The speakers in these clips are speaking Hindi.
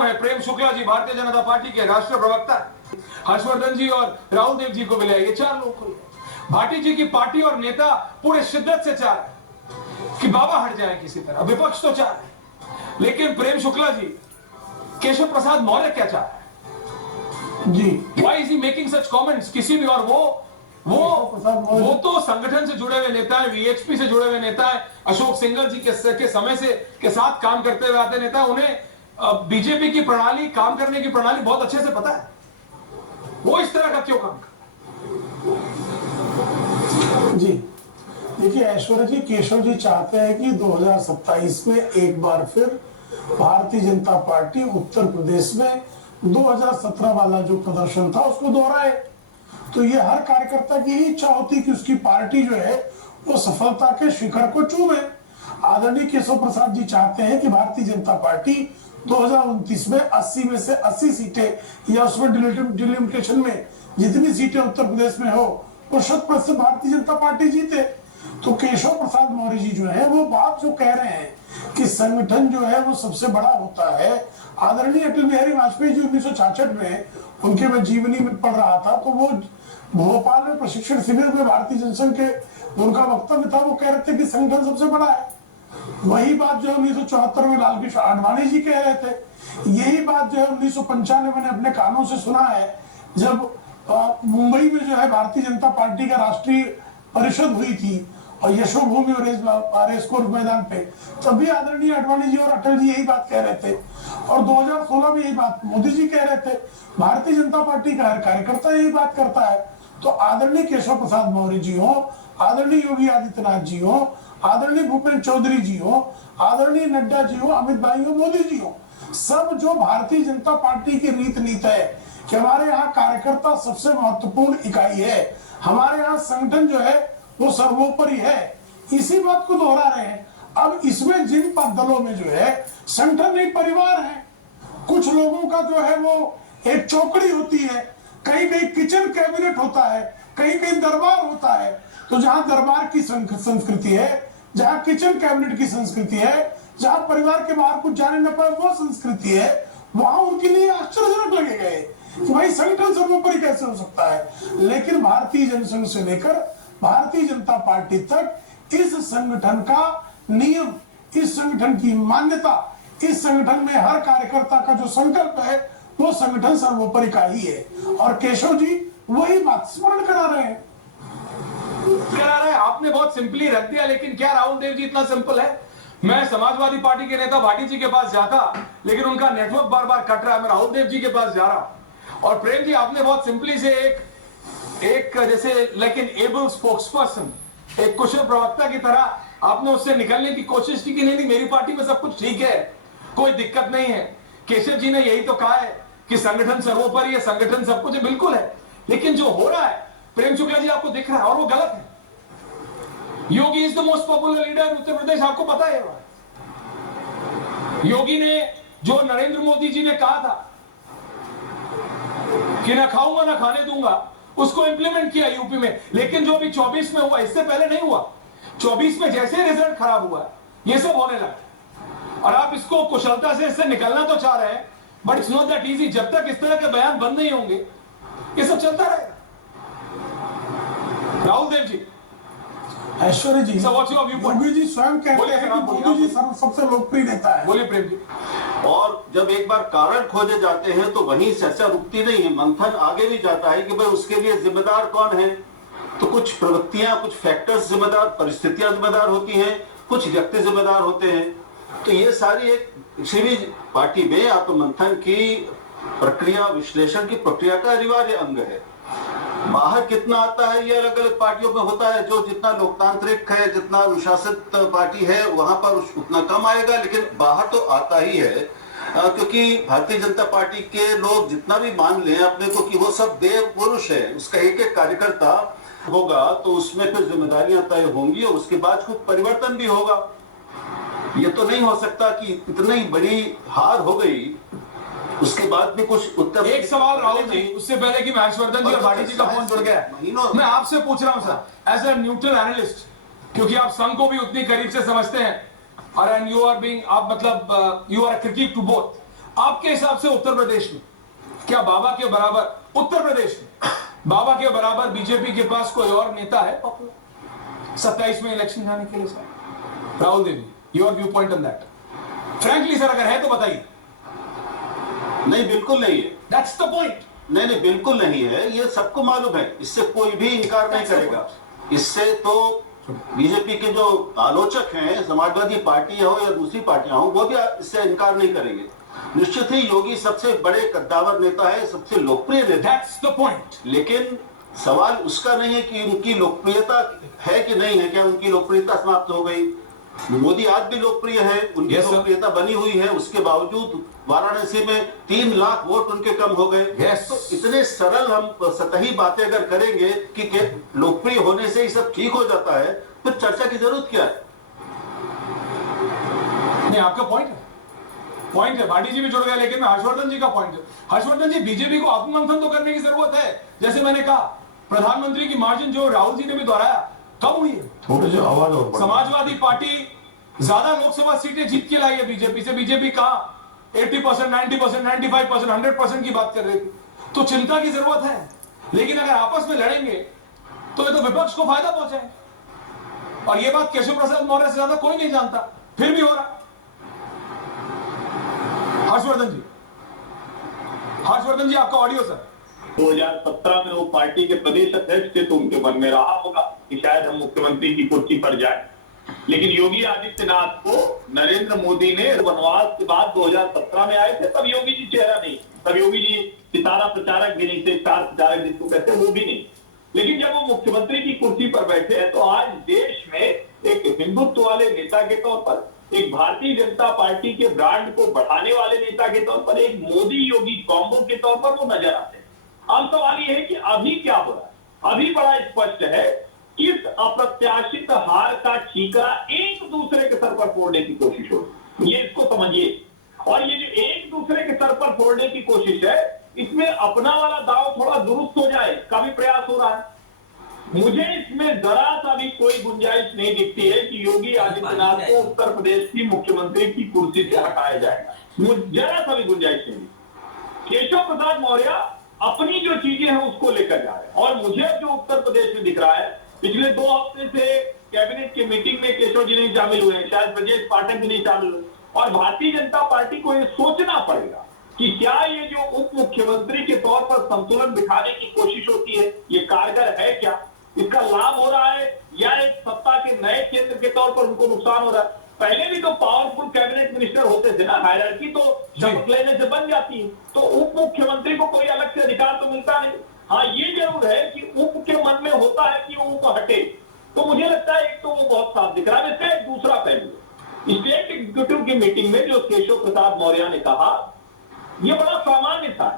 प्रेम शुक्ला जी भारतीय जनता पार्टी के राष्ट्रीय प्रवक्ता, हर्षवर्धन जी और राहुल देव जी को मिला, ये 4 लोग को। भाटी जी की पार्टी और नेता पूरे शिद्दत से चाह रहे कि बाबा हट जाए किसी तरह, विपक्ष तो चाह रहे, लेकिन प्रेम शुक्ला जी केशव प्रसाद मौर्य क्या चाह रहे जी? Why is he making such comments? किसी भी, और वो तो संगठन से जुड़े हुए नेता है, वीएचपी से जुड़े हुए नेता है, अशोक सिंघल जी के समय से के साथ काम करते हुए आते नेता, उन्हें बीजेपी की प्रणाली, काम करने की प्रणाली बहुत अच्छे से पता है। वो इस तरह का क्यों काम जी? देखिए ऐश्वर्या जी, केशव जी चाहते हैं कि 2027 में एक बार फिर भारतीय जनता पार्टी उत्तर प्रदेश में 2017 वाला जो प्रदर्शन था उसको दोहराए। तो ये हर कार्यकर्ता की ही इच्छा होती कि उसकी पार्टी जो है वो सफलता के शिखर को चूमे। आदरणीय केशव प्रसाद जी चाहते हैं कि भारतीय जनता पार्टी 2029 में 80 में से 80 सीटें या उसमें डिलिमिटेशन में जितनी सीटें उत्तर प्रदेश में हो वो 100% भारतीय जनता पार्टी जीते। तो केशव प्रसाद मौर्य जी जो है वो बात जो कह रहे हैं कि संगठन जो है वो सबसे बड़ा होता है। आदरणीय अटल बिहारी वाजपेयी जी 1966 में उनके मैं जीवनी में पढ़ रहा था, तो वो भोपाल में प्रशिक्षण शिविर में भारतीय जनसंघ के उनका वक्तव्य था, वो कह रहे थे कि संगठन सबसे बड़ा है। वही बात जो 1974 में लाल कृष्ण आडवाणी जी कह रहे थे। यही बात जो है 1995 में अपने कानों से सुना है, जब मुंबई में जो है भारतीय जनता पार्टी का राष्ट्रीय परिषद हुई थी और यशोभूमि और रेसकोर्स मैदान पे, तभी आदरणीय आडवाणी जी और अटल जी यही बात कह रहे थे। और 2016 में यही बात मोदी जी कह रहे थे। भारतीय जनता पार्टी का हर कार्यकर्ता यही बात करता है। तो आदरणीय केशव प्रसाद मौर्य जी हो, आदरणीय योगी आदित्यनाथ जी हो, आदरणीय भूपेंद्र चौधरी जी हो, आदरणीय नड्डा जी हो, अमित भाई हो, मोदी जी हो, सब जो भारतीय जनता पार्टी की रीत नीति है कि हमारे यहाँ कार्यकर्ता सबसे महत्वपूर्ण इकाई है, हमारे यहाँ संगठन जो है वो सर्वोपरि है, इसी बात को दोहरा रहे हैं। अब इसमें जिन दलों में जो है संगठन नहीं परिवार है, कुछ लोगों का जो है वो एक चौकड़ी होती है, कहीं कहीं किचन कैबिनेट होता है, कहीं कहीं दरबार होता है। तो जहां दरबार की संस्कृति है, जहां किचन कैबिनेट की संस्कृति है, जहां परिवार के बाहर कुछ जाने न पाए वो संस्कृति है, वहां उनके लिए आश्चर्यजनक लगेगा कि भाई संगठन सर्वोपरि कैसे हो सकता है। लेकिन भारतीय जनसंघ से लेकर भारतीय जनता पार्टी तक इस संगठन का नियम, इस संगठन की मान्यता, इस संगठन में हर कार्यकर्ता का जो संकल्प है वो संगठन सर्वोपरि का ही है। और केशव जी वही बात स्मरण करा रहे हैं। आपने बहुत सिंपली रख दिया, लेकिन क्या राहुल देव जी इतना सिंपल है? मैं समाजवादी पार्टी के नेता भाटी जी के पास जाता, लेकिन उनका नेटवर्क बार बार कट रहा है, मैं राहुल देव जी के पास जा रहा हूं। और प्रेम जी, आपने बहुत सिंपली से एक जैसे लाइक एन एबल स्पोक्सपर्सन, एक कुशल प्रवक्ता की तरह आपने उससे निकलने की कोशिश की कि नहीं मेरी पार्टी में सब कुछ ठीक है, कोई दिक्कत नहीं है। केशव जी ने यही तो कहा है कि संगठन सर्वोपरि है, संगठन सब कुछ है, बिल्कुल है। लेकिन जो हो रहा है प्रेम शुक्ला जी आपको दिख रहा है और वो गलत है। Yogi is the most popular leader in Uttar Pradesh, आपको पता है। योगी ने जो नरेंद्र मोदी जी ने कहा था कि ना खाऊंगा ना खाने दूंगा, उसको इंप्लीमेंट किया यूपी में। लेकिन जो अभी 24 में हुआ, इससे पहले नहीं हुआ। 24 में जैसे रिजल्ट खराब हुआ, ये सब होने लगा। और आप इसको कुशलता से इससे निकलना तो चाह रहे हैं, but it's not that easy. जब तक इस तरह के बयान बंद नहीं होंगे ये सब चलता रहेगा। राहुल देव जी, ऐश्वर्या जी, मोदी जी स्वयं कहते हैं कि मोदी जी सबसे लोकप्रिय नेता है। बोलिए प्रेम जी। और जब एक बार कारण खोजे जाते हैं तो वहीं चर्चा रुकती नहीं है, मंथन आगे भी जाता है कि भाई उसके लिए जिम्मेदार कौन है। तो कुछ प्रवृत्तियां, कुछ फैक्टर्स जिम्मेदार, परिस्थितियां जिम्मेदार होती हैं, कुछ व्यक्ति जिम्मेदार होते हैं। तो ये सारी एक किसी भी पार्टी में आत्ममंथन की प्रक्रिया, विश्लेषण की प्रक्रिया का अनिवार्य अंग है। बाहर कितना आता है ये अलग अलग पार्टियों में होता है। जो जितना लोकतांत्रिक है, जितना अनुशासित पार्टी है, वहां पर उतना कम आएगा, लेकिन बाहर तो आता ही है। क्योंकि भारतीय जनता पार्टी के लोग जितना भी मान लें अपने को कि वो सब देव पुरुष है, उसका एक एक कार्यकर्ता होगा तो उसमें फिर जिम्मेदारियां तय होंगी और उसके बाद कुछ परिवर्तन भी होगा। ये तो नहीं हो सकता कि इतनी बड़ी हार हो गई उसके बाद भी कुछ उत्तर। एक सवाल राहुल जी, उससे पहले कि हर्षवर्धन जी और भाटी जी का फोन जुड़ गया, मैं आपसे पूछ रहा हूं sir, as a neutral analyst, क्योंकि आप संघ को भी उतनी करीब से समझते हैं और यू आर बीइंग, आप मतलब you are critic to both. आपके हिसाब से उत्तर प्रदेश में क्या बाबा के बराबर, उत्तर प्रदेश में बाबा के बराबर बीजेपी के पास कोई और नेता है 27 में इलेक्शन जाने के लिए? Sir Rahul Devi, your view point on that, frankly sir, अगर है तो बताइए। नहीं, बिल्कुल नहीं है। That's the point. नहीं, बिल्कुल नहीं है, ये सबको मालूम है, इससे कोई भी इनकार नहीं करेगा। इससे तो बीजेपी के जो आलोचक हैं, समाजवादी पार्टी हो या दूसरी पार्टियां हो, वो भी इससे इनकार नहीं करेंगे। निश्चित ही योगी सबसे बड़े कद्दावर नेता है, सबसे लोकप्रिय नेता। That's the point. लेकिन सवाल उसका नहीं है कि उनकी लोकप्रियता है कि नहीं है, क्या उनकी लोकप्रियता समाप्त हो गई? मोदी आज भी लोकप्रिय है, उनकी लोकप्रियता बनी हुई है, उसके बावजूद वाराणसी में 3 लाख वोट उनके कम हो गए। तो इतने सरल हम सतही बातें अगर करेंगे कि लोकप्रिय होने से ही सब ठीक हो जाता है, फिर चर्चा की जरूरत क्या है? नहीं, आपका पॉइंट है, भाटी जी भी जुड़ गए, लेकिन हर्षवर्धन जी का पॉइंट है। हर्षवर्धन जी, बीजेपी को आत्ममंथन तो करने की जरूरत है। जैसे मैंने कहा, प्रधानमंत्री की मार्जिन जो राहुल जी ने भी दोहराया, कम हुई है। थोड़े जो आवाज और समाजवादी पार्टी ज्यादा लोकसभा सीटें जीत के लाई है बीजेपी से। बीजेपी कहां 80%, 90%, 95%, 100% की बात कर रही थी। तो चिंता की जरूरत है, लेकिन अगर आपस में लड़ेंगे तो ये तो विपक्ष को फायदा पहुंचाएगा। और ये बात केशव प्रसाद मौर्य से ज्यादा कोई नहीं जानता, फिर भी हो रहा। हर्षवर्धन जी, आपका ऑडियो सर। 2017 में वो पार्टी के प्रदेश अध्यक्ष थे, तो उनके मन में रहा होगा कि शायद हम मुख्यमंत्री की कुर्सी पर जाए। लेकिन योगी आदित्यनाथ को नरेंद्र मोदी ने वनवास के बाद 2017 में आए थे, तब योगी जी चेहरा नहीं, तब योगी जी सितारा प्रचारक भी नहीं थे, स्टार प्रचारक जिसको कहते हैं वो भी नहीं। लेकिन जब वो मुख्यमंत्री की कुर्सी पर बैठे हैं, तो आज देश में एक हिंदुत्व वाले नेता के तौर पर, एक भारतीय जनता पार्टी के ब्रांड को बढ़ाने वाले नेता के तौर पर, एक मोदी योगी कॉम्बो के तौर पर वो नजर आते हैं। अब सवाल ये है कि अभी क्या हो रहा है? अभी बड़ा स्पष्ट है कि इस अप्रत्याशित हार का ठीकरा एक दूसरे के सर पर फोड़ने की कोशिश हो, ये इसको समझिए। और ये जो एक दूसरे के सर पर फोड़ने की कोशिश है, इसमें अपना वाला दांव थोड़ा दुरुस्त हो जाए का भी प्रयास हो रहा है। मुझे इसमें जरा सा भी कोई गुंजाइश नहीं दिखती है कि योगी आदित्यनाथ को उत्तर प्रदेश की मुख्यमंत्री की कुर्सी से हटाया जाएगा, मुझे जरा सा भी गुंजाइश नहीं। केशव प्रसाद मौर्य अपनी जो चीजें हैं उसको लेकर जा रहे हैं, और मुझे जो उत्तर प्रदेश में दिख रहा है, पिछले 2 हफ्ते से कैबिनेट की मीटिंग में केशव जी नहीं शामिल हुए, शायद ब्रजेश पाठक भी नहीं शामिल हुए, और भारतीय जनता पार्टी को ये सोचना पड़ेगा कि क्या ये जो उप मुख्यमंत्री के तौर पर संतुलन बिठाने की कोशिश होती है, ये कारगर है क्या? इसका लाभ हो रहा है या एक सत्ता के नए केंद्र के तौर पर उनको नुकसान हो रहा है? पहले भी तो पावरफुल कैबिनेट मिनिस्टर होते थे ना, हायरार्की तो शपथ लेने से बन जाती है, तो उप मुख्यमंत्री को कोई अलग से अधिकार तो मिलता नहीं। हाँ, ये जरूर है कि उप के मन में होता है कि वो उप हटे, तो मुझे लगता है एक तो वो बहुत साफ दिख रहा है। इसका एक दूसरा पहलू, स्टेट एग्जीक्यूटिव की मीटिंग में जो केशव प्रसाद मौर्य ने कहा, ये बड़ा सामान्य था।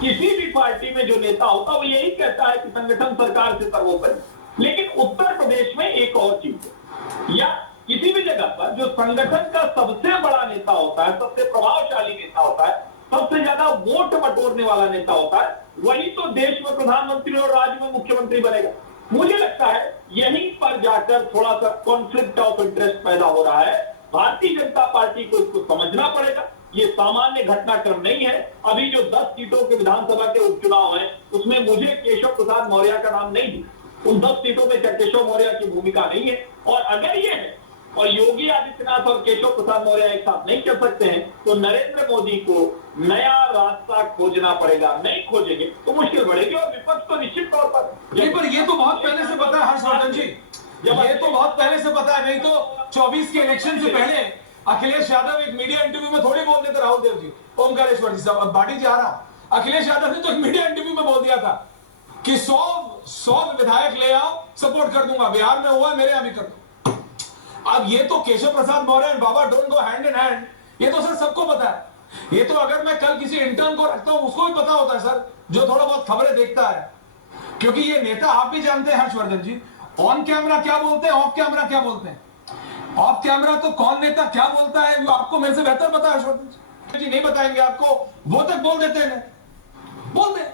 किसी भी पार्टी में जो नेता होता है वो यही कहता है कि संगठन सरकार से सर्वोपरि। लेकिन उत्तर प्रदेश में एक और चीज है, या किसी भी जगह पर जो संगठन का सबसे बड़ा नेता होता है, सबसे प्रभावशाली नेता होता है, सबसे ज्यादा वोट बटोरने वाला नेता होता है, वही तो देश में प्रधानमंत्री और राज्य में मुख्यमंत्री बनेगा। मुझे लगता है यहीं पर जाकर थोड़ा सा कॉन्फ्लिक्ट ऑफ इंटरेस्ट पैदा हो रहा है। भारतीय जनता पार्टी को इसको समझना पड़ेगा, ये सामान्य घटनाक्रम नहीं है। अभी जो 10 सीटों के विधानसभा के उपचुनाव है, उसमें मुझे केशव प्रसाद मौर्य का नाम नहीं दिखा। उन 10 सीटों में क्या केशव मौर्य की भूमिका नहीं है? और अगर ये है और योगी आदित्यनाथ और केशव प्रसाद मौर्य एक साथ नहीं चल सकते हैं, तो नरेंद्र मोदी को नया रास्ता खोजना पड़ेगा। नहीं खोजेंगे तो मुश्किल बढ़ेगी, और विपक्ष तो निश्चित तौर पर नहीं, पर ये तो बहुत पहले से पता है हर्षवर्धन जी, ये तो बहुत पहले से पता है। नहीं तो 24 के इलेक्शन से पहले अखिलेश यादव एक मीडिया इंटरव्यू में थोड़ी बोल देते, राहुल देव जी, ओमकारेश्वर जी साहब, भाटी जी आ रहा, अखिलेश यादव ने तो एक मीडिया इंटरव्यू में बोल दिया था कि 100 विधायक ले आओ, सपोर्ट कर दूंगा, बिहार में हुआ मेरे यहां भी कर दूं। अब ये तो केशव प्रसाद मौर्य और Baba don't go hand in hand, ये तो सर सबको पता है। ये तो अगर मैं कल किसी इंटर्न को रखता हूं उसको भी पता होता है सर, जो थोड़ा बहुत खबरें देखता है, क्योंकि ये नेता आप भी जानते हैं हर्षवर्धन जी, ऑन कैमरा क्या बोलते हैं, ऑफ कैमरा क्या बोलते हैं। ऑफ कैमरा तो कौन नेता क्या बोलता है वो आपको मेरे से बेहतर पता है हर्षवर्धन जी, नहीं बताएंगे आपको, वो तक बोल देते हैं, बोल दे।